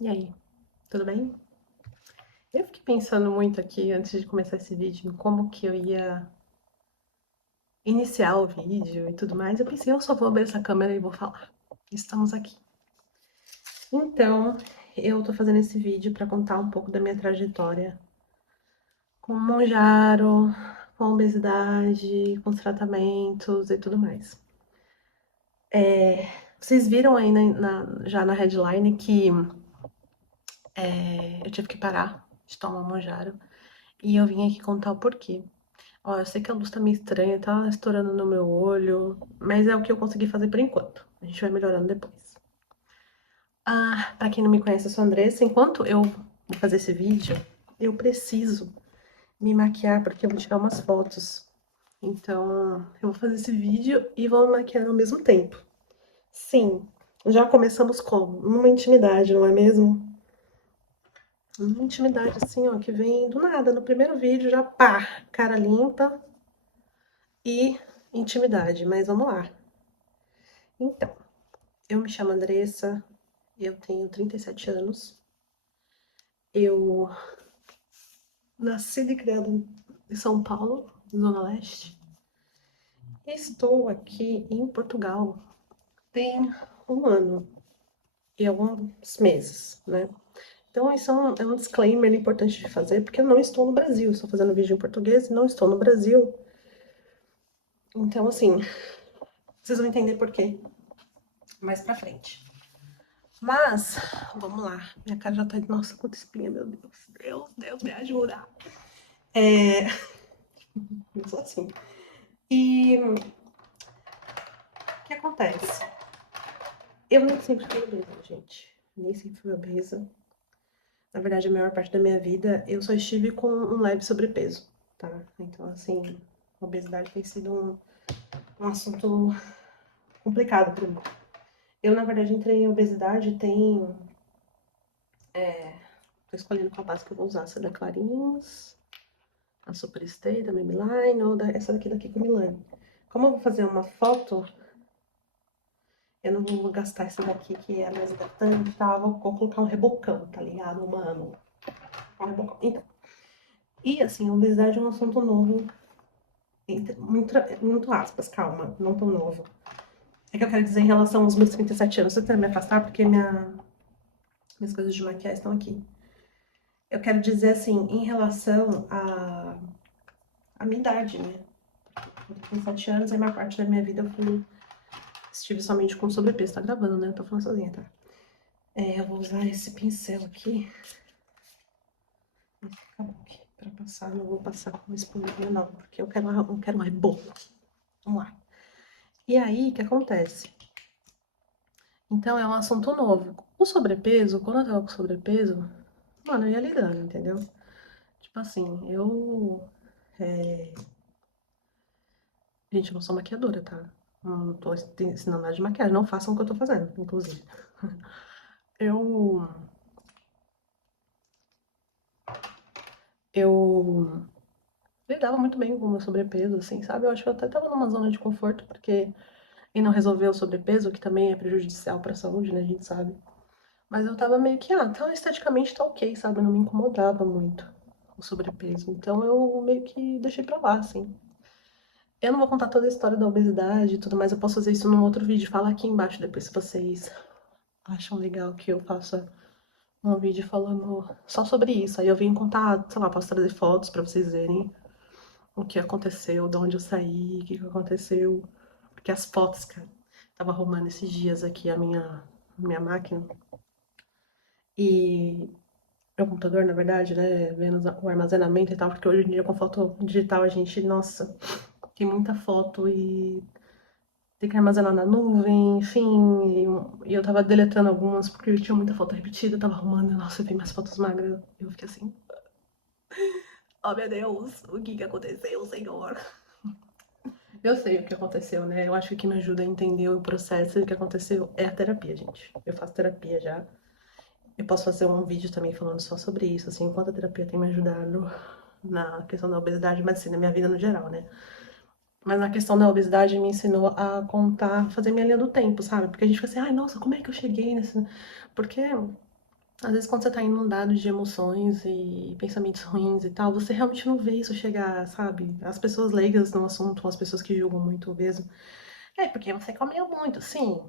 E aí, tudo bem? Eu fiquei pensando muito aqui, antes de começar esse vídeo, em como que eu ia iniciar o vídeo e tudo mais. Eu pensei, eu só vou abrir essa câmera e vou falar. Estamos aqui. Então, eu tô fazendo esse vídeo pra contar um pouco da minha trajetória com o Monjaro, com a obesidade, com os tratamentos e tudo mais. Vocês viram aí já na headline que eu tive que parar de tomar Monjaro. E eu vim aqui contar o porquê. Ó, eu sei que a luz tá meio estranha, tá estourando no meu olho, mas é o que eu consegui fazer por enquanto. A gente vai melhorando depois. Ah, pra quem não me conhece, eu sou a Andressa. Enquanto eu vou fazer esse vídeo, eu preciso me maquiar porque eu vou tirar umas fotos. Então, eu vou fazer esse vídeo e vou me maquiar ao mesmo tempo. Sim, já começamos como? Numa intimidade, não é mesmo? Uma intimidade assim, ó, que vem do nada. No primeiro vídeo já pá, cara limpa e intimidade. Mas vamos lá. Então, eu me chamo Andressa, eu tenho 37 anos. Eu nasci e criada em São Paulo, Zona Leste. Estou aqui em Portugal tem um ano e alguns meses, né? Então, isso é um disclaimer importante de fazer, porque eu não estou no Brasil. Estou fazendo vídeo em português e não estou no Brasil. Então, assim, vocês vão entender por quê mais pra frente. Mas, vamos lá. Minha cara já tá. Nossa, quanta espinha, meu Deus. Deus, me ajuda. É. Eu sou assim. E o que acontece? Eu nem sempre fui obesa, gente. Nem sempre fui obesa. Na verdade, a maior parte da minha vida eu só estive com um leve sobrepeso, tá? Então, assim, a obesidade tem sido um assunto complicado pra mim. Eu, na verdade, entrei em obesidade tem. Tô escolhendo qual base que eu vou usar. Se é da Clarins, a Superstay, da Maybelline ou essa daqui da Kiko Milani. Como eu vou fazer uma foto, eu não vou gastar essa daqui que é mais hidratante, tá? Vou colocar um rebocão, tá ligado, mano? Um rebocão. Então, e assim, a obesidade é um assunto novo, muito aspas, calma, não tão novo. É que eu quero dizer em relação aos meus 37 anos, eu quero me afastar porque minhas coisas de maquiagem estão aqui. Eu quero dizer assim, em relação à minha idade, né? Eu tenho 37 anos, e a maior parte da minha vida estive somente com sobrepeso. Tá gravando, né? Eu tô falando sozinha, tá? Eu vou usar esse pincel aqui. Aqui pra passar, não vou passar com espuminha não, porque eu quero um reboco. Vamos lá. E aí, o que acontece? Então, é um assunto novo. O sobrepeso, quando eu tava com sobrepeso, mano, eu ia lidando, entendeu? Tipo assim, Gente, eu não sou maquiadora, tá? Não tô ensinando nada de maquiagem. Não façam o que eu tô fazendo, inclusive. Eu... Eu lidava muito bem com o meu sobrepeso, assim, sabe? Eu acho que eu até tava numa zona de conforto, porque e não resolver o sobrepeso, que também é prejudicial pra saúde, né? A gente sabe. Mas eu tava meio que, então esteticamente tá ok, sabe? Não me incomodava muito o sobrepeso. Então eu meio que deixei pra lá, assim. Eu não vou contar toda a história da obesidade e tudo mais, eu posso fazer isso num outro vídeo. Fala aqui embaixo depois se vocês acham legal que eu faça um vídeo falando só sobre isso. Aí eu vim contar, sei lá, posso trazer fotos pra vocês verem o que aconteceu, de onde eu saí, o que aconteceu. Porque as fotos, cara, tava arrumando esses dias aqui a minha máquina. E meu computador, na verdade, né, vendo o armazenamento e tal, porque hoje em dia com foto digital a gente, nossa, tem muita foto e tem que armazenar na nuvem, enfim, e eu tava deletando algumas porque eu tinha muita foto repetida, eu tava arrumando, e nossa, eu vi minhas fotos magras, e eu fiquei assim, oh meu Deus, o que que aconteceu, senhor? Eu sei o que aconteceu, né, eu acho que o que me ajuda a entender o processo e o que aconteceu é a terapia, gente. Eu faço terapia já, eu posso fazer um vídeo também falando só sobre isso, assim, enquanto a terapia tem me ajudado na questão da obesidade, mas assim, na minha vida no geral, né? Mas na questão da obesidade me ensinou a contar, fazer minha linha do tempo, sabe? Porque a gente fica assim, ai, nossa, como é que eu cheguei nesse. Porque Às vezes quando você tá inundado de emoções e pensamentos ruins e tal, você realmente não vê isso chegar, sabe? As pessoas leigas no assunto, as pessoas que julgam muito mesmo. É, porque você comeu muito, sim.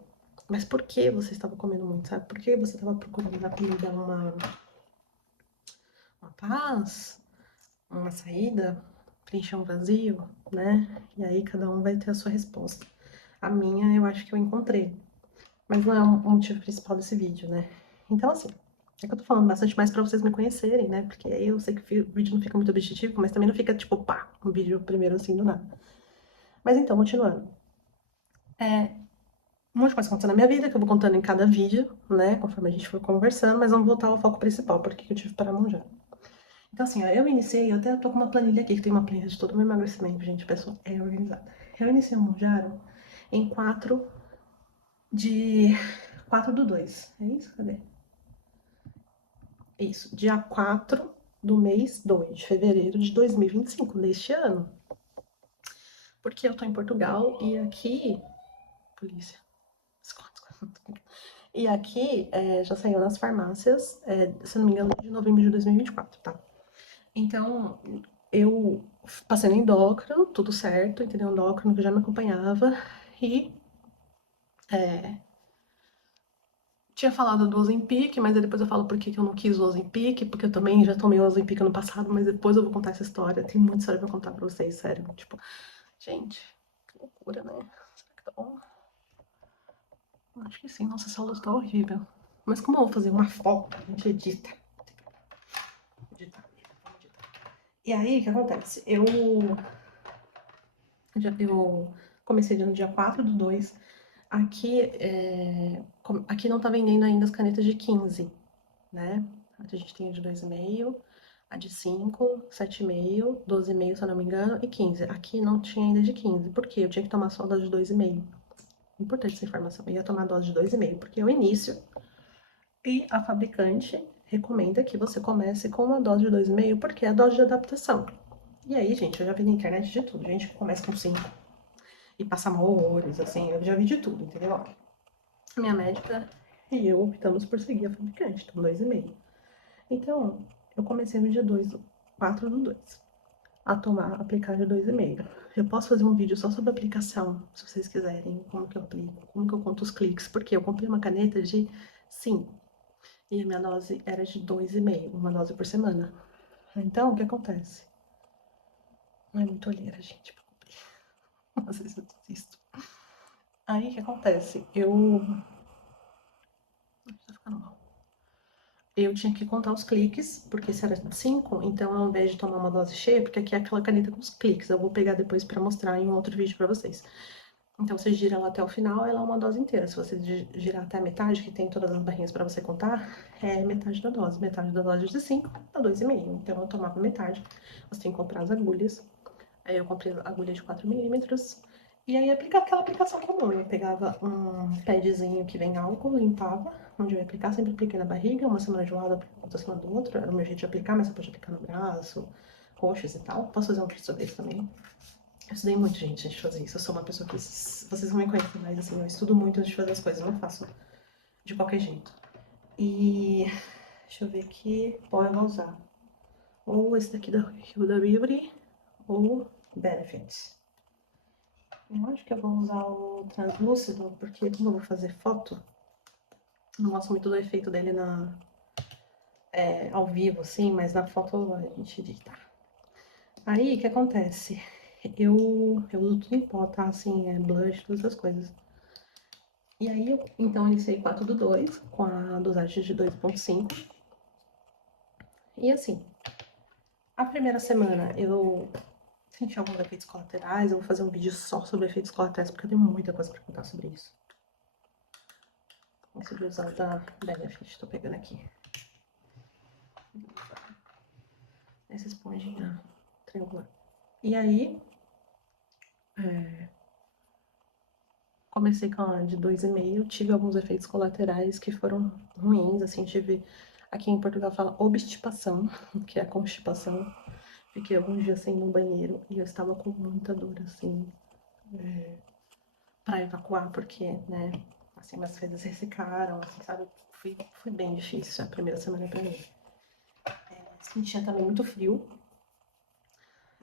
Mas por que você estava comendo muito, sabe? Por que você estava procurando na comida uma paz, uma saída, preencher um vazio, né? E aí cada um vai ter a sua resposta. A minha eu acho que eu encontrei. Mas não é o motivo principal desse vídeo, né? Então, assim, é que eu tô falando bastante mais pra vocês me conhecerem, né? Porque aí eu sei que o vídeo não fica muito objetivo, mas também não fica, tipo, pá, um vídeo primeiro assim do nada. Mas então, continuando. Um monte de coisa acontecendo na minha vida, que eu vou contando em cada vídeo, né? Conforme a gente for conversando, mas vamos voltar ao foco principal, porque eu tive para monjar. Então, assim, ó, eu até tô com uma planilha aqui, que tem uma planilha de todo o meu emagrecimento, gente, a pessoa é organizada. Eu iniciei o Monjaro em 4 do 2. É isso? Cadê? Isso, dia 4 do mês 2 de fevereiro de 2025, deste ano. Porque eu tô em Portugal e aqui. Polícia. E aqui já saiu nas farmácias, se não me engano, de novembro de 2024, tá? Então, eu passei no endócrino, tudo certo, entendeu? Endócrino que já me acompanhava. E tinha falado do Ozempic, mas aí depois eu falo por que eu não quis o Ozempic, porque eu também já tomei o Ozempic no passado, mas depois eu vou contar essa história. Tem muita história pra contar pra vocês, sério. Tipo, gente, que loucura, né? Será que tá bom? Acho que sim. Nossa, essa luz tá horrível. Mas como eu vou fazer uma foto, a gente edita. Editar, editar. E aí, o que acontece? Eu comecei no dia 4 do 2. Aqui, aqui não tá vendendo ainda as canetas de 15, né? A gente tem a de 2,5, a de 5, 7,5, 12,5, se eu não me engano, e 15. Aqui não tinha ainda de 15. Por quê? Eu tinha que tomar só a dose de 2,5. Importante essa informação. Eu ia tomar a dose de 2,5, porque é o início. E a fabricante recomenda que você comece com uma dose de 2,5, porque é a dose de adaptação. E aí, gente, eu já vi na internet de tudo. Gente que começa com 5 e passa mal horrores, assim, eu já vi de tudo, entendeu? Minha médica e eu optamos por seguir a fabricante, então 2,5. Então, eu comecei no dia 2, 4 do 2, a tomar, aplicar de 2,5. Eu posso fazer um vídeo só sobre a aplicação, se vocês quiserem, como que eu aplico, como que eu conto os cliques, porque eu comprei uma caneta de 5 e a minha dose era de 2,5, uma dose por semana. Então, o que acontece? Não é muito olheira, gente, pra cumprir. Às vezes eu desisto. Aí, o que acontece? Tá ficando mal. Eu tinha que contar os cliques, porque se era 5, então ao invés de tomar uma dose cheia, porque aqui é aquela caneta com os cliques, eu vou pegar depois pra mostrar em um outro vídeo pra vocês. Então você gira ela até o final, ela é uma dose inteira. Se você girar até a metade, que tem todas as barrinhas pra você contar, é metade da dose. Metade da dose de 5 dá 2,5. Então eu tomava metade. Você tem que comprar as agulhas. Aí eu comprei agulha de 4 milímetros. E aí aplicava aquela aplicação comum. Eu pegava um padzinho que vem álcool, limpava, onde eu ia aplicar, sempre apliquei na barriga, uma semana de um lado, outra semana do outro. Era o meu jeito de aplicar, mas você pode aplicar no braço, coxas e tal. Posso fazer um vídeo sobre isso também. Eu estudei muito, gente, antes de fazer isso. Eu sou uma pessoa que vocês não me conhecem, mas assim, eu estudo muito antes de fazer as coisas, eu não faço de qualquer jeito. E deixa eu ver aqui, qual eu vou usar. Ou esse daqui da Huda Beauty, ou Benefits. Eu acho que eu vou usar o translúcido, porque como eu vou fazer foto, não gosto muito do efeito dele ao vivo, assim, mas na foto a gente edita. Aí, o que acontece? Eu uso tudo em pó, tá? Assim, blush, todas essas coisas. E aí, então, iniciei 4 do 2, com a dosagem de 2,5. E assim, a primeira semana eu senti alguns efeitos colaterais, eu vou fazer um vídeo só sobre efeitos colaterais, porque eu tenho muita coisa pra contar sobre isso. Consegui usar o da Benefit, tô pegando aqui. Essa esponjinha triangular. E aí, comecei com a de 2,5, tive alguns efeitos colaterais que foram ruins, assim, tive, aqui em Portugal fala obstipação, que é a constipação. Fiquei alguns dias sem ir no banheiro e eu estava com muita dor, assim, pra evacuar, porque, né, assim, minhas fezes ressecaram, assim, sabe? foi bem difícil a primeira semana pra mim. Sentia também muito frio.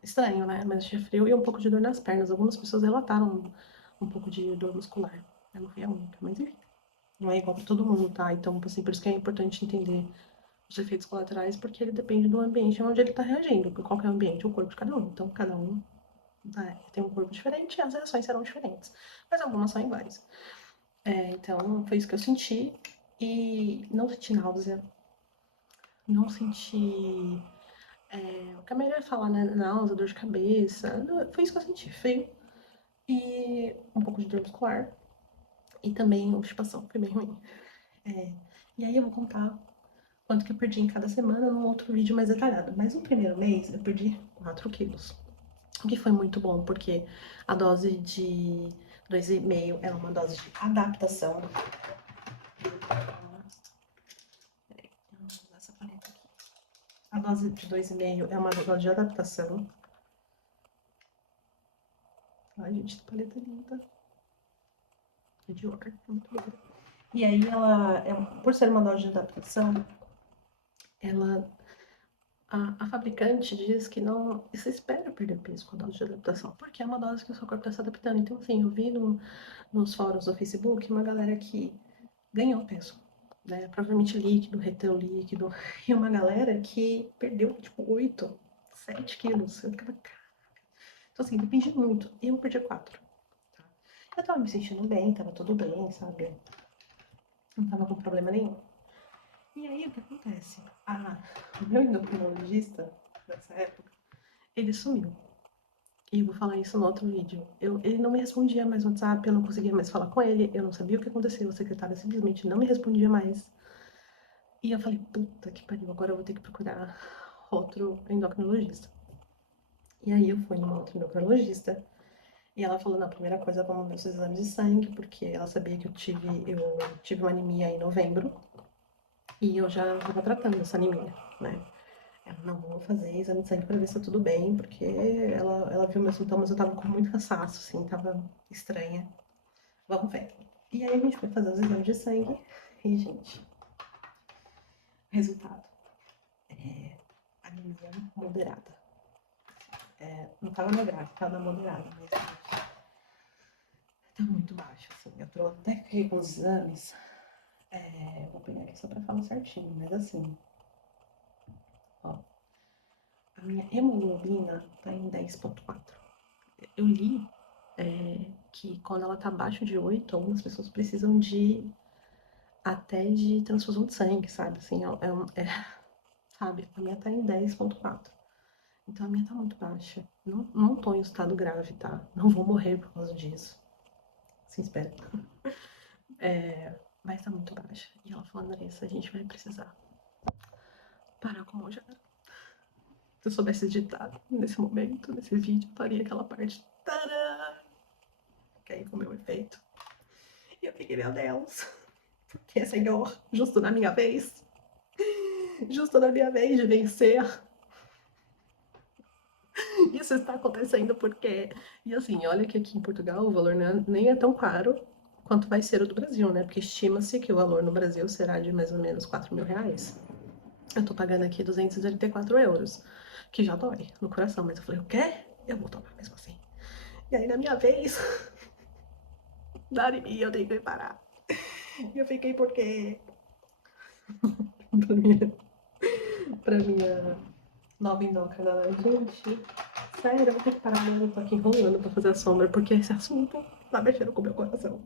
Estranho, né? Mas tinha frio e um pouco de dor nas pernas. Algumas pessoas relataram um pouco de dor muscular. Eu não fui a única, mas enfim. Não é igual pra todo mundo, tá? Então, assim, por isso que é importante entender os efeitos colaterais, porque ele depende do ambiente onde ele tá reagindo. Porque qual que é o ambiente? O corpo de cada um. Então, cada um tem um corpo diferente e as reações serão diferentes. Mas algumas são iguais. Então, foi isso que eu senti. E não senti náusea. Não senti o que a maioria fala, né? Náusea, dor de cabeça. Foi isso que eu senti. Frio e um pouco de dor muscular. E também obstipação. Foi bem ruim. E aí eu vou contar quanto que eu perdi em cada semana num outro vídeo mais detalhado. Mas no primeiro mês eu perdi 4 quilos. O que foi muito bom, porque a dose de 2,5 é uma dose de adaptação. Vou usar essa paleta aqui. A dose de 2,5 é uma dose de adaptação. Ai, gente, que paleta linda. É de ouro, é muito linda. E aí ela, por ser uma dose de adaptação, ela a fabricante diz que não se espera perder peso com a dose de adaptação, porque é uma dose que o seu corpo está se adaptando. Então, assim, eu vi nos fóruns do Facebook uma galera que ganhou peso, né? Provavelmente líquido, reteu líquido, e uma galera que perdeu, tipo, 8, 7 quilos. Eu ficava, então, assim, depende muito. Eu perdi 4. Tá? Eu tava me sentindo bem, tava tudo bem, sabe? Não tava com problema nenhum. E aí, o que acontece? O meu endocrinologista, nessa época, ele sumiu. E eu vou falar isso no outro vídeo. Ele não me respondia mais no WhatsApp, eu não conseguia mais falar com ele, eu não sabia o que aconteceu, a secretária simplesmente não me respondia mais. E eu falei, puta que pariu, agora eu vou ter que procurar outro endocrinologista. E aí eu fui numa outra endocrinologista, e ela falou, na primeira coisa, vamos ver seus exames de sangue, porque ela sabia que eu tive uma anemia em novembro, e eu já estava tratando essa anemia, né? Ela, não, vou fazer exame de sangue pra ver se tá tudo bem, porque ela viu meus sintomas, eu tava com muito cansaço, assim, tava estranha. Vamos ver. E aí a gente foi fazer os exames de sangue e, gente, resultado. Anemia moderada. Não tava na grave, tava na moderada, mas gente, tá muito baixo, assim. Eu tô até aqui com os exames. Vou pegar aqui só pra falar certinho, mas assim, ó, a minha hemoglobina tá em 10,4. Eu li que quando ela tá abaixo de 8, algumas pessoas precisam até de transfusão de sangue, sabe? Assim, sabe? A minha tá em 10,4. Então a minha tá muito baixa. Não tô em estado grave, tá? Não vou morrer por causa disso. Se espera. Mas tá muito baixa. E ela falou, Andressa, a gente vai precisar parar com o já. Se eu soubesse editar nesse momento, nesse vídeo, eu faria aquela parte. Tadã! Que aí com o meu efeito. E eu fiquei, meu Deus. Porque, Senhor, justo na minha vez. Justo na minha vez de vencer. Isso está acontecendo porque. E assim, olha que aqui em Portugal o valor nem é tão caro quanto vai ser o do Brasil, né? Porque estima-se que o valor no Brasil será de mais ou menos 4 mil reais. Eu tô pagando aqui 284 euros, que já dói no coração, mas eu falei, o quê? Eu vou tomar mesmo assim. E aí, na minha vez, Dari, eu tenho que parar. E eu fiquei porque. pra minha nova endócrina, né? Gente, sério, eu vou ter que parar mesmo, eu tô aqui enrolando pra fazer a sombra, porque esse assunto tá mexendo com o meu coração.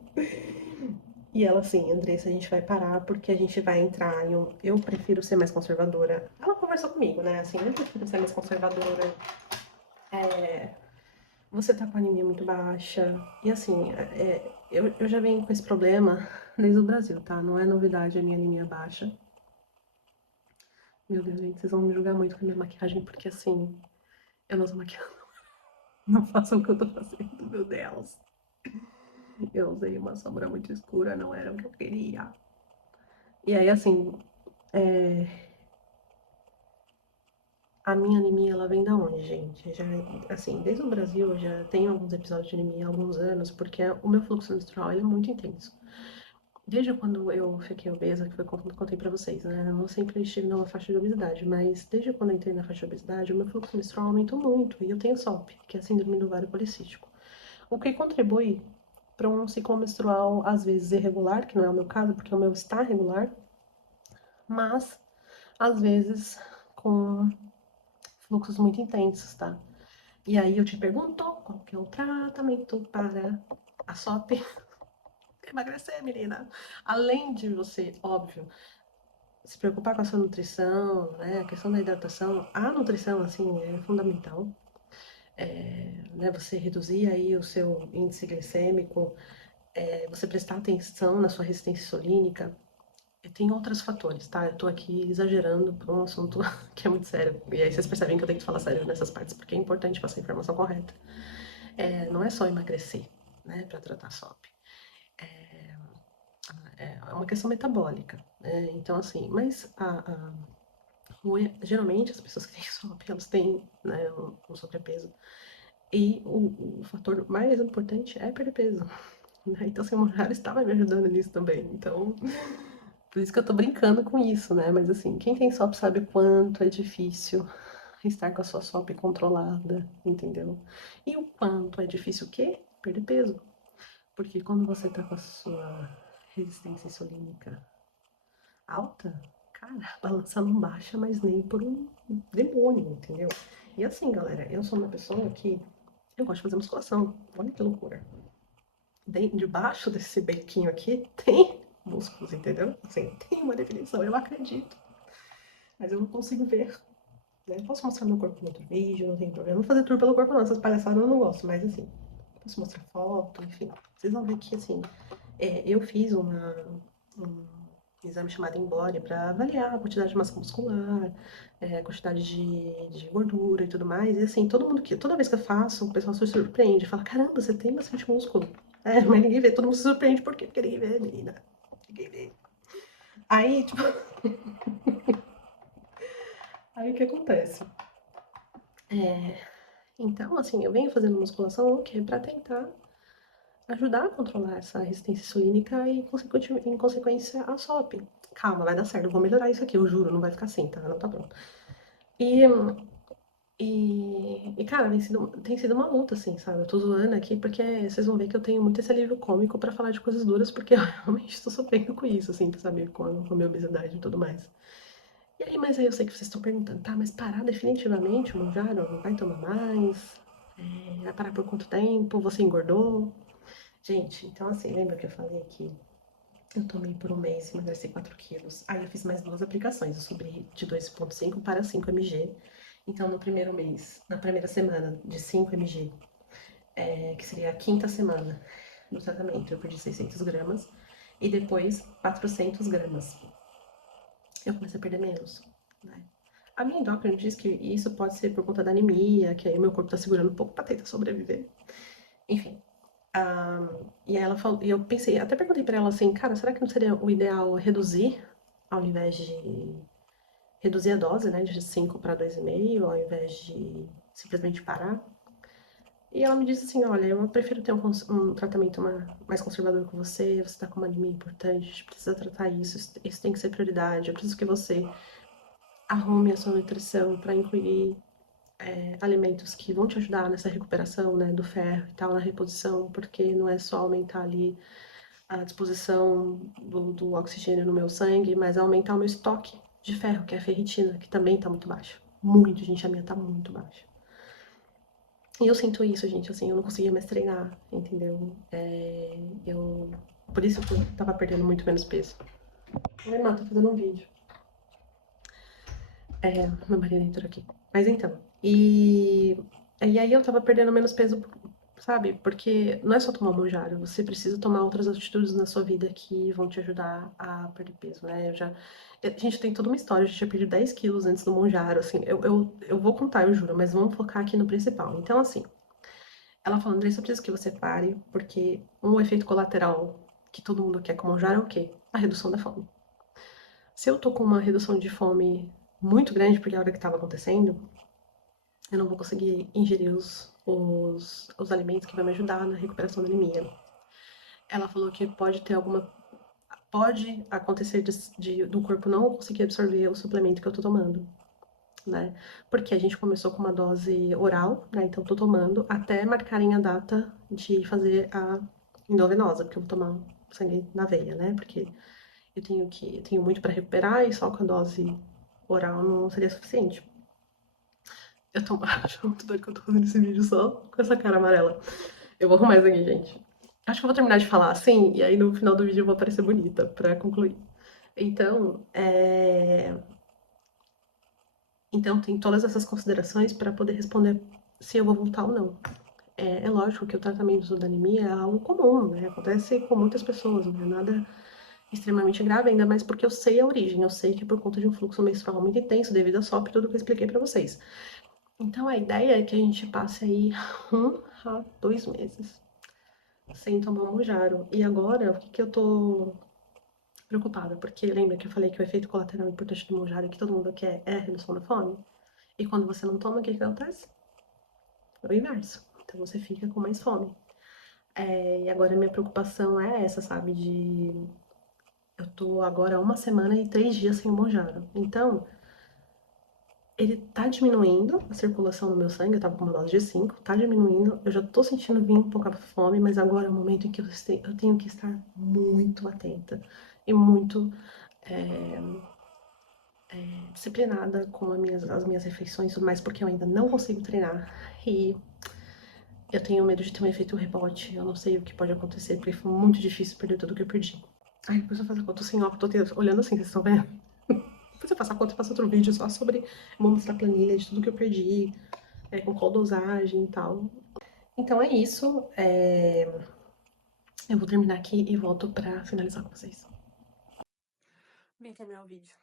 E ela assim, Andressa, a gente vai parar porque a gente vai entrar em um. Eu prefiro ser mais conservadora. Ela conversou comigo, né? Assim, eu prefiro ser mais conservadora. Você tá com a anemia muito baixa. E assim, eu já venho com esse problema desde o Brasil, tá? Não é novidade a minha anemia baixa. Meu Deus, gente, vocês vão me julgar muito com a minha maquiagem, porque assim, eu não sou maquiando. Não façam o que eu tô fazendo, meu Deus. Eu usei uma sombra muito escura, não era o que eu queria. E aí, assim, a minha anemia, ela vem da onde, gente? Já, assim, desde o Brasil, eu já tenho alguns episódios de anemia há alguns anos, porque o meu fluxo menstrual, ele é muito intenso. Desde quando eu fiquei obesa, que foi como eu contei pra vocês, né? Eu não sempre estive numa faixa de obesidade, mas desde quando eu entrei na faixa de obesidade, o meu fluxo menstrual aumentou muito. E eu tenho SOP, que é a síndrome do ovário policístico. O que contribui para um ciclo menstrual, às vezes, irregular, que não é o meu caso, porque o meu está regular, mas, às vezes, com fluxos muito intensos, tá? E aí eu te pergunto, qual que é o tratamento para a SOP? Emagrecer, menina. Além de você, óbvio, se preocupar com a sua nutrição, né? A questão da hidratação, a nutrição, assim, é fundamental. Né? Você reduzir aí o seu índice glicêmico, você prestar atenção na sua resistência insulínica. E tem outros fatores, tá? Eu tô aqui exagerando por um assunto que é muito sério. E aí vocês percebem que eu tenho que falar sério nessas partes, porque é importante passar a informação correta. Não é só emagrecer, né, para tratar SOP. É uma questão metabólica, né? Então, assim, mas geralmente as pessoas que têm SOP, elas têm, né, um sobrepeso. E o fator mais importante é perder peso. Né? Então, assim, o Mohara estava me ajudando nisso também. Então, por isso que eu tô brincando com isso, né? Mas, assim, quem tem SOP sabe o quanto é difícil estar com a sua SOP controlada, entendeu? E o quanto é difícil o quê? Perder peso. Porque quando você tá com a sua resistência insulínica alta, cara, a balança não baixa mais nem por um demônio, entendeu? E assim, galera, eu sou uma pessoa que eu gosto de fazer musculação. Olha que loucura. Debaixo desse bequinho aqui tem músculos, entendeu? Assim, tem uma definição, eu acredito. Mas eu não consigo ver. Né? Posso mostrar meu corpo no outro vídeo, não tem problema. Não vou fazer tour pelo corpo, não. Essas palhaçadas eu não gosto, mas assim, posso mostrar foto, enfim. Vocês vão ver que, assim, eu fiz um exame chamado Embody para avaliar a quantidade de massa muscular, a quantidade de gordura e tudo mais. E assim, toda vez que eu faço, o pessoal se surpreende, fala: caramba, você tem bastante músculo. Mas ninguém vê, todo mundo se surpreende por quê? Porque ninguém vê, menina. Ninguém vê. Aí, tipo, aí o que acontece? Então, assim, eu venho fazendo musculação o quê? Pra tentar ajudar a controlar essa resistência insulínica e, em consequência, a SOP. Calma, vai dar certo, eu vou melhorar isso aqui, eu juro, não vai ficar assim, tá? Não tá pronto. E, cara, tem sido uma luta, assim, sabe? Eu tô zoando aqui porque vocês vão ver que eu tenho muito esse alívio cômico pra falar de coisas duras, porque eu realmente estou sofrendo com isso, assim, sabe? Com a minha obesidade e tudo mais. E aí, mas aí eu sei que vocês estão perguntando, tá, mas parar definitivamente o Mounjaro? Não vai tomar mais? Vai parar por quanto tempo? Você engordou? Gente, então assim, lembra que eu falei que eu tomei por um mês e emagreci 4 quilos? Aí eu fiz mais duas aplicações, eu subi de 2,5 para 5 mg. Então no primeiro mês, na primeira semana de 5 mg, que seria a quinta semana do tratamento, eu perdi 600 gramas. E depois 400 gramas. Eu comecei a perder menos, né? A minha endócrina diz que isso pode ser por conta da anemia, que aí o meu corpo tá segurando um pouco pra tentar sobreviver. Enfim, e aí ela falou, e eu pensei, até perguntei pra ela assim, cara, será que não seria o ideal reduzir, ao invés de reduzir a dose, né, de 5 para 2,5, ao invés de simplesmente parar? E ela me disse assim, olha, eu prefiro ter um tratamento mais conservador com você, você tá com uma anemia importante, a gente precisa tratar isso tem que ser prioridade, eu preciso que você arrume a sua nutrição para incluir alimentos que vão te ajudar nessa recuperação, né, do ferro e tal, na reposição, porque não é só aumentar ali a disposição do oxigênio no meu sangue, mas aumentar o meu estoque de ferro, que é a ferritina, que também tá muito baixa. Muito, gente, a minha tá muito baixa. E eu sinto isso, gente, assim, eu não conseguia mais treinar, entendeu? Por isso que eu tava perdendo muito menos peso. Oi, Má, tô fazendo um vídeo. Meu marido entrou aqui. Mas então, e aí eu tava perdendo menos peso, sabe? Porque não é só tomar Mounjaro, você precisa tomar outras atitudes na sua vida que vão te ajudar a perder peso, né? A gente tem toda uma história, a gente já perdeu 10 quilos antes do Mounjaro, assim, eu vou contar, eu juro, mas vamos focar aqui no principal. Então, assim, ela falou, Andressa, eu preciso que você pare, porque um efeito colateral que todo mundo quer com o Mounjaro é o quê? A redução da fome. Se eu tô com uma redução de fome muito grande, porque é a hora que estava acontecendo, eu não vou conseguir ingerir os alimentos que vão me ajudar na recuperação da anemia. Ela falou que pode ter alguma. pode acontecer do corpo não conseguir absorver o suplemento que eu tô tomando, né? Porque a gente começou com uma dose oral, né? Então tô tomando até marcarem a data de fazer a endovenosa, porque eu vou tomar sangue na veia, né? Porque eu tenho muito para recuperar e só com a dose oral não seria suficiente. Eu tô acho muito doido que eu tô fazendo esse vídeo só com essa cara amarela. Eu vou arrumar isso aqui, gente. Acho que eu vou terminar de falar assim, e aí no final do vídeo eu vou aparecer bonita pra concluir. Então, então tem todas essas considerações para poder responder se eu vou voltar ou não. É lógico que o tratamento da anemia é algo comum, né? Acontece com muitas pessoas, não é nada extremamente grave, ainda mais porque eu sei a origem, eu sei que é por conta de um fluxo menstrual muito intenso devido à SOP e tudo que eu expliquei para vocês. Então a ideia é que a gente passe aí 1 a 2 meses sem tomar um Mounjaro. E agora, o que, que eu tô preocupada? Porque lembra que eu falei que o efeito colateral importante do Mounjaro que todo mundo quer é a redução da fome? E quando você não toma, o que, que acontece? É o inverso. Então você fica com mais fome. E agora a minha preocupação é essa, sabe? Eu tô agora 1 semana e 3 dias sem o Mounjaro. Então, ele tá diminuindo a circulação no meu sangue, eu tava com uma dose de 5, tá diminuindo, eu já tô sentindo vir um pouco a fome, mas agora é o momento em que eu tenho que estar muito atenta e muito é, disciplinada com as minhas refeições e tudo mais, porque eu ainda não consigo treinar e eu tenho medo de ter um efeito rebote, eu não sei o que pode acontecer, porque foi muito difícil perder tudo que eu perdi. Ai, depois eu faço a conta, tô sem óculos, olhando assim, vocês estão vendo? Depois eu faço a conta e faço outro vídeo só sobre, vou mostrar a planilha de tudo que eu perdi, com qual dosagem e tal. Então é isso. Eu vou terminar aqui e volto pra finalizar com vocês. Vim terminar o vídeo.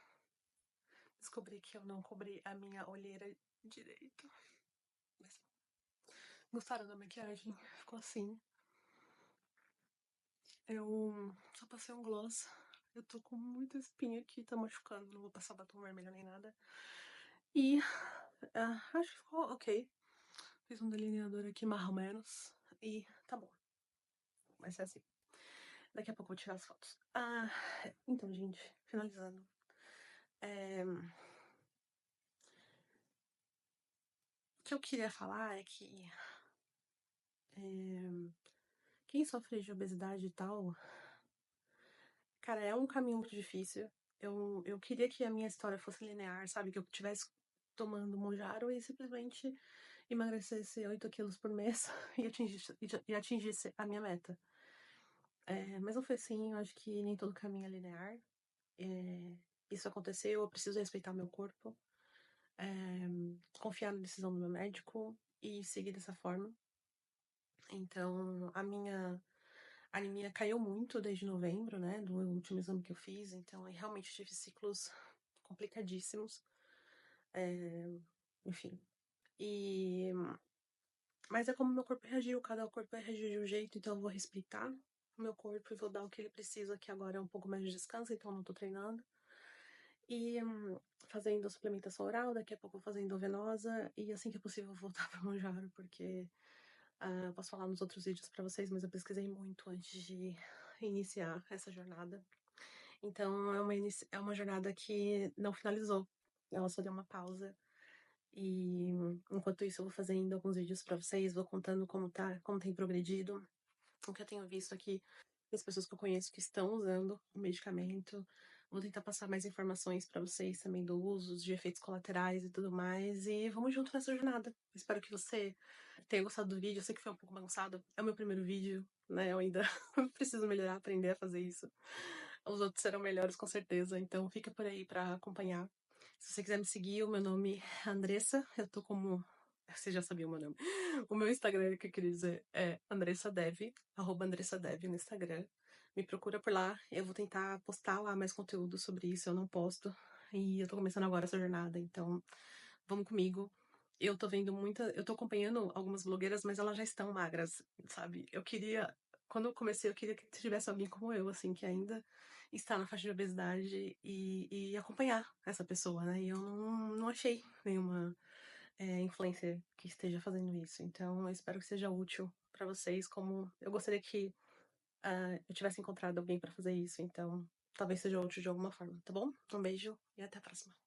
Descobri que eu não cobri a minha olheira direito. Mas... Gostaram da maquiagem? Ficou assim. Eu só passei um gloss. Eu tô com muita espinha aqui, tá machucando. Não vou passar batom vermelho nem nada. E acho que ficou ok. Fiz um delineador aqui mais ou menos. E tá bom. Vai ser assim. Daqui a pouco eu vou tirar as fotos. Então, gente, finalizando. O que eu queria falar é que quem sofre de obesidade e tal, cara, é um caminho muito difícil. Eu queria que a minha história fosse linear, sabe? Que eu tivesse tomando Monjaro e simplesmente emagrecesse 8 quilos por mês e atingisse a minha meta. Mas não foi assim, eu acho que nem todo caminho é linear. Isso aconteceu, eu preciso respeitar o meu corpo, confiar na decisão do meu médico e seguir dessa forma. Então, a minha anemia caiu muito desde novembro, né, do último exame que eu fiz, então eu realmente tive ciclos complicadíssimos, enfim. E... Mas é como meu corpo reagiu, cada corpo reagiu de um jeito, então eu vou respeitar o meu corpo e vou dar o que ele precisa, que agora é um pouco mais de descanso, então eu não tô treinando. E fazendo suplementação oral, daqui a pouco fazendo venosa, e assim que é possível voltar para Monjaro, porque eu posso falar nos outros vídeos para vocês, mas eu pesquisei muito antes de iniciar essa jornada. Então é uma jornada que não finalizou. Ela só deu uma pausa. E enquanto isso eu vou fazendo alguns vídeos para vocês, vou contando como tá, como tem progredido, o que eu tenho visto aqui das pessoas que eu conheço que estão usando o medicamento. Vou tentar passar mais informações para vocês também do uso, de efeitos colaterais e tudo mais. E vamos junto nessa jornada. Espero que você tenha gostado do vídeo. Eu sei que foi um pouco bagunçado. É o meu primeiro vídeo, né? Eu ainda preciso melhorar, aprender a fazer isso. Os outros serão melhores com certeza. Então fica por aí para acompanhar. Se você quiser me seguir, o meu nome é Andressa. Eu tô como. Você já sabia o meu nome. O meu Instagram, que eu queria dizer, é AndressaDev, @AndressaDev no Instagram. Me procura por lá. Eu vou tentar postar lá mais conteúdo sobre isso. Eu não posto. E eu tô começando agora essa jornada, então vamos comigo. Eu tô vendo muita. Eu tô acompanhando algumas blogueiras, mas elas já estão magras, sabe? Eu queria. Quando eu comecei, eu queria que tivesse alguém como eu, assim, que ainda está na faixa de obesidade e acompanhar essa pessoa, né? E eu não achei nenhuma influencer que esteja fazendo isso. Então, eu espero que seja útil para vocês, como eu gostaria que eu tivesse encontrado alguém para fazer isso. Então, talvez seja útil de alguma forma, tá bom? Um beijo e até a próxima.